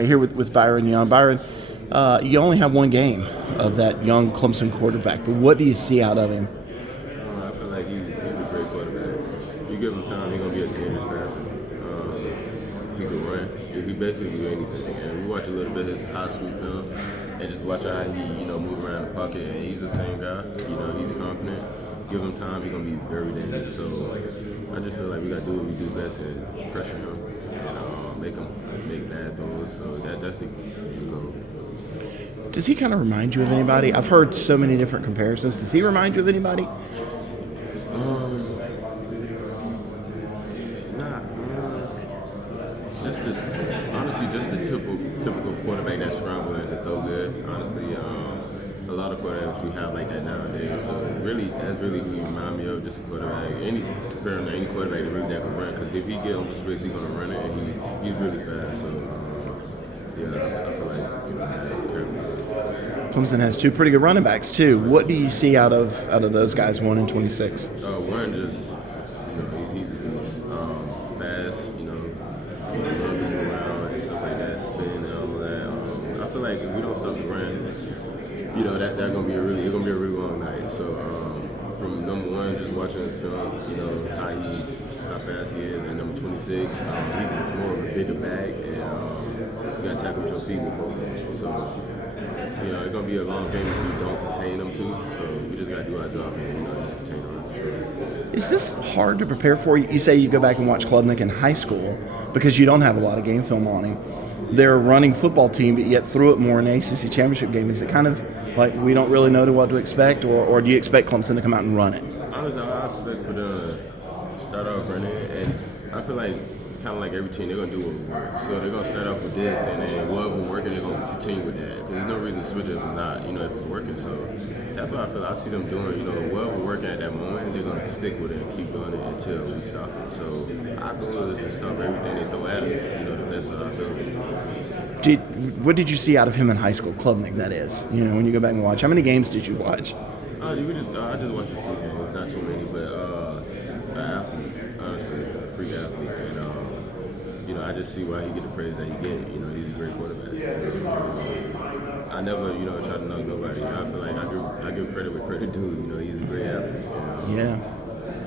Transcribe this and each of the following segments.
Here with Byron Young. Byron, you only have one game of that young Clemson quarterback, but what do you see out of him? I feel like he's a great quarterback. You give him time, he's gonna be a dangerous passer. He can run. He basically do anything. And we watch a little bit of his high school film, and just watch how he move around the pocket. And he's the same guy. He's confident. Give him time, he's gonna be very dangerous. So I just feel like we gotta do what we do best and pressure him and make him make bad throws. So that's the goal. Does he kind of remind you of anybody? I've heard so many different comparisons. Does he remind you of anybody? Just the typical quarterback that's scrambling to throw good. Honestly, a lot of quarterbacks we have like that nowadays. So that's really who you remind me of. Just a quarterback, any quarterback that can run. Because if he get on the space, he's gonna run it, and he's really fast. So I feel like Clemson has two pretty good running backs too. What do you see out of those guys? 1 and 26. One just he's fast. Running around and stuff like that, spin and all that. I feel like if we don't stop the run, that's gonna be a really long night. So from number one, just watching his film, how fast he is, and number 26, he's more of a bigger bag, and you gotta tackle with your feet with both of them. So it's gonna be a long game if we don't contain them too. So we just gotta do our job and just contain them. Sure. Is this hard to prepare for? You say you go back and watch Klubnik in high school because you don't have a lot of game film on him. They're a running football team, but yet threw it more in the ACC championship game. Is it kind of like we don't really know what to expect, or do you expect Clemson to come out and run it? Honestly, I expect for them to start off running, and I feel like kind of like every team, they're going to do what works. So they're going to start off with this, and then whatever working, they're going to continue with that. Because there's no reason to switch it if not, if it's working. So that's what I see them doing. Whatever working at that moment, they're going to stick with it and keep doing it until we stop it. So our goal is to stop everything they throw at us, the best of our ability. What did you see out of him in high school, Klubnik, that is? When you go back and watch, how many games did you watch? I just watched a few games, not too many, but an athlete, honestly, a freak athlete. And I just see why he get the praise that he get. He's a great quarterback. I never, try to knock nobody. I feel like I give credit where credit due. He's a great athlete. Yeah.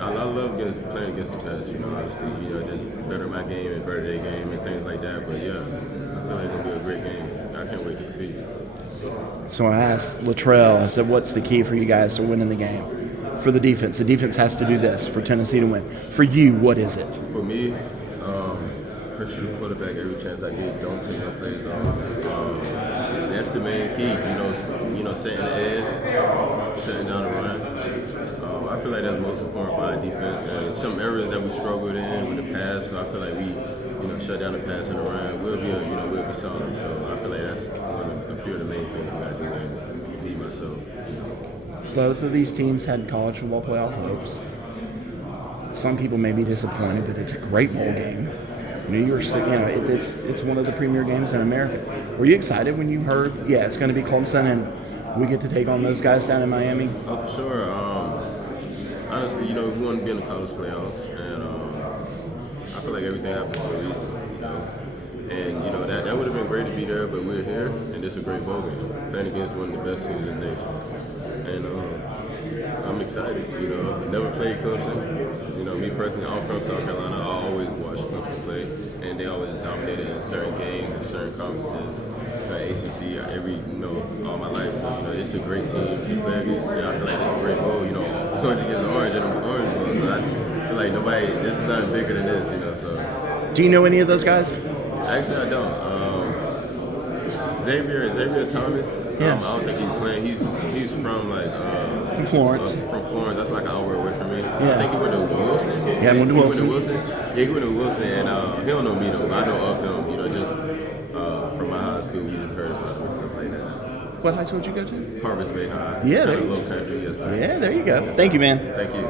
I love playing against the best. Honestly, just better my game and better their game and things like that. But yeah, I feel like it's gonna be a great game. I can't wait to compete. So I asked Luttrell, I said, what's the key for you guys to winning the game? For the defense has to do this for Tennessee to win. For you, what is it? For me, pressure the quarterback every chance I get. Don't take no plays off. That's the main key. Setting the edge, shutting down the run. I feel like that's most important for our defense. And some areas that we struggled in with the pass, so I feel like we, shut down the pass and the run. We'll be solid. So I feel like that's a few of the main things we got to do and be myself. Both of these teams had college football playoff hopes. Some people may be disappointed, but it's a great bowl game. New Year's, it's one of the premier games in America. Were you excited when you heard, it's going to be Clemson and we get to take on those guys down in Miami? Oh, for sure. Honestly, we want to be in the college playoffs, and I feel like everything happens for a reason, And that would have been great to be there, but we're here, and it's a great bowl game, playing against one of the best teams in the nation. And I'm excited. Never played Clemson. Me personally, I'm from South Carolina. I always watch Clemson play, and they always dominated in certain games and certain conferences, ACC, all my life. So it's a great team to play against. And I feel like it's a great bowl. Orange against orange and orange bowl. So I feel like this is nothing bigger than this. So. Do you know any of those guys? Actually, I don't. Xavier Thomas. Yeah. I don't think he's playing. He's from from Florence. From Florence. That's like an hour away from me. Yeah. I think he went to Wilson. Yeah, he went to Wilson. Yeah, he went to Wilson, and he don't know me though. But I know of him. Just from my high school, we just heard about him and stuff like that. What high school did you go to? Harvest Bay High. Yeah, Kind of low country. Yes, sir. Yeah, there you go. Thank you, man. Thank you.